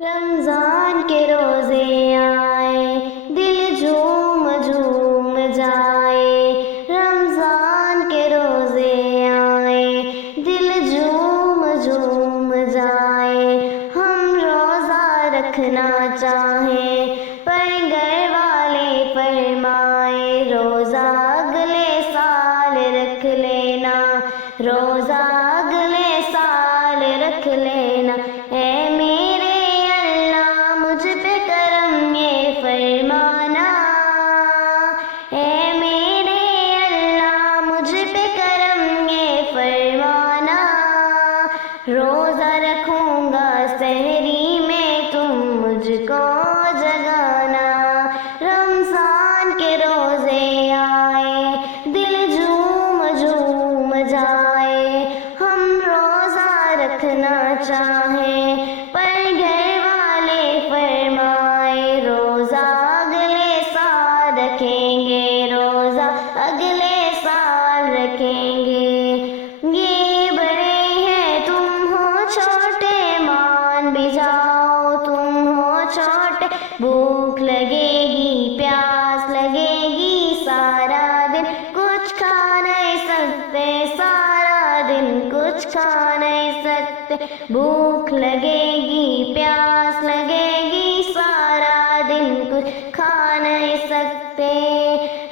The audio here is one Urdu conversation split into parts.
رمضان کے روزے آئے دل جھوم جھوم جائے، رمضان کے روزے آئے دل جھوم جھوم جائے، ہم روزہ رکھنا چاہیں پر گھر والے فرمائے روزہ اگلے سال رکھ لینا، روزہ اگلے سال رکھ لینا، اے میرے اللہ مجھ پہ کرم یہ فرمانا، اے میرے اللہ مجھ پہ کرم یہ فرمانا، روزہ رکھوں گا سحری میں تم مجھ کو جگانا، رمضان کے روزے آئے دل جھوم جھوم جائے، ہم روزہ رکھنا چاہیں پر گھر والے فرمائے روزہ اگلے سال رکھیں گے، روزہ اگلے سال رکھیں گے، یہ بڑے ہیں تم ہو چھوٹے مان بھی جاؤ، تم ہو چھوٹے بھوک لگے گی پیاس لگے گی، سارا دن کچھ کھا نہیں سکتے، سارا دن کچھ کھا نہیں سکتے، بھوک لگے گی پیاس لگے گی، سارا دن کچھ کھا نہیں سکتے،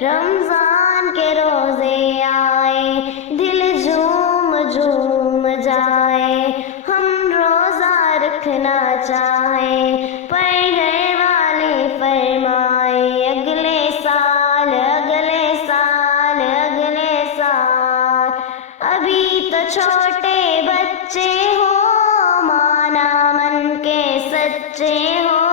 رمضان کے روزے آئے دل جھوم جھوم جائے، ہم روزہ رکھنا چاہیں پر گھر والے فرمائے اگلے سال اگلے سال اگلے سال، ابھی تو چھوٹے بچے ہو مانا من کے سچے ہو،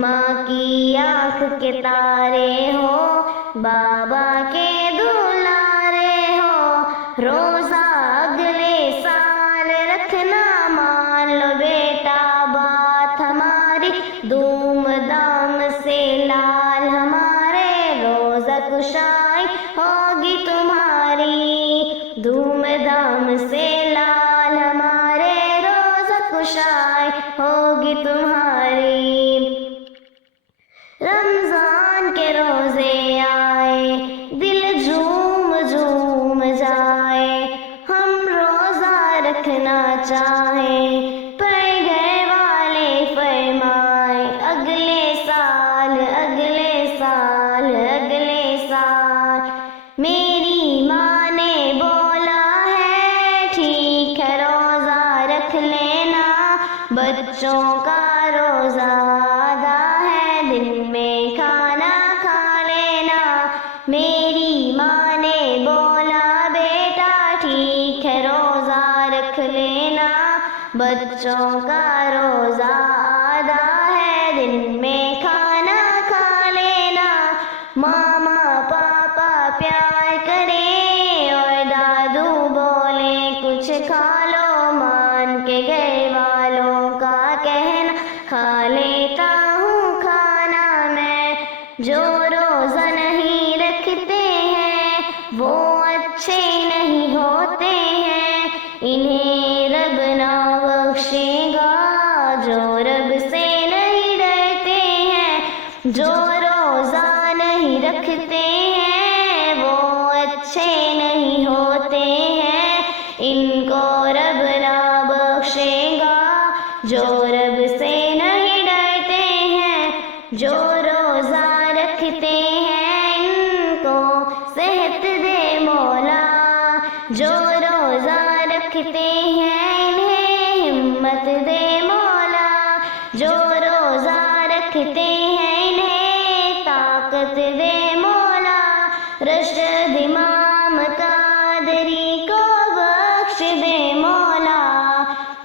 ماں کی آنکھ کے تارے ہو، بابا کے دلارے ہو، روزہ اگلے سال رکھنا مان لو بیٹا بات ہماری، دھوم دھام سے لال ہمارے روزہ کشائی ہوگی تمہاری، دھوم دھام سے لال ہمارے روزہ کشائی ہوگی تمہاری، رمضان کے روزے آئے دل جھوم جھوم جائے، ہم روزہ رکھنا چاہیں پر گھر والے فرمائے اگلے سال اگلے سال اگلے سال، میری ماں نے بولا ہے ٹھیک ہے روزہ رکھ لینا، بچوں کا روزہ آدھا ہے دن میں کھانا کھا لینا، میری ماں نے بولا بیٹا ٹھیک ہے روزہ رکھ لینا، بچوں کا روزہ آدھا ہے دن میں کھانا کھا لینا، ماما پاپا پیار کرے اور دادو بولے کچھ کھا لو، مان کے گھر والوں کا کہنا کھا لیتا ہوں کھانا میں، جو روزہ نہیں رکھتے ہیں وہ اچھے نہیں ہوتے ہیں، انہیں رب نہ بخشے گا جو رب سے نہیں ڈرتے ہیں، جو روزہ نہیں رکھتے ہیں وہ اچھے نہیں ہوتے ہیں، ان کو رب نہ بخشے گا جو رب سے نہیں ڈرتے ہیں، جو روزہ رکھتے ہیں ان کو صحت دے مولا، جو روزہ رکھتے ہیں انہیں ہمت دے مولا، جو روزہ رکھتے ہیں انہیں طاقت دے مولا، رشد امام قادری کو بخش دے مولا،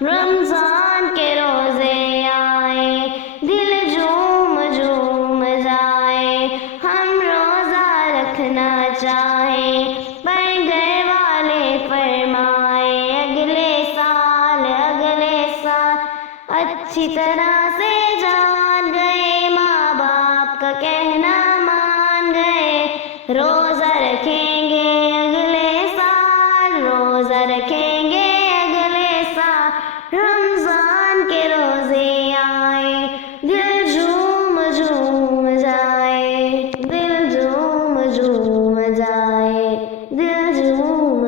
رمضان کے روزے آئے دل جھوم جھوم جائے، ہم روزہ رکھنا چاہیں پر گھر والے فرمائے اگلے سال اگلے سال، اچھی طرح سے جان گئے ماں باپ کا کہنا مان گئے، روزہ رکھیں گے اگلے سال روزہ رکھیں گے اگلے سال، رمضان کے روزے آئے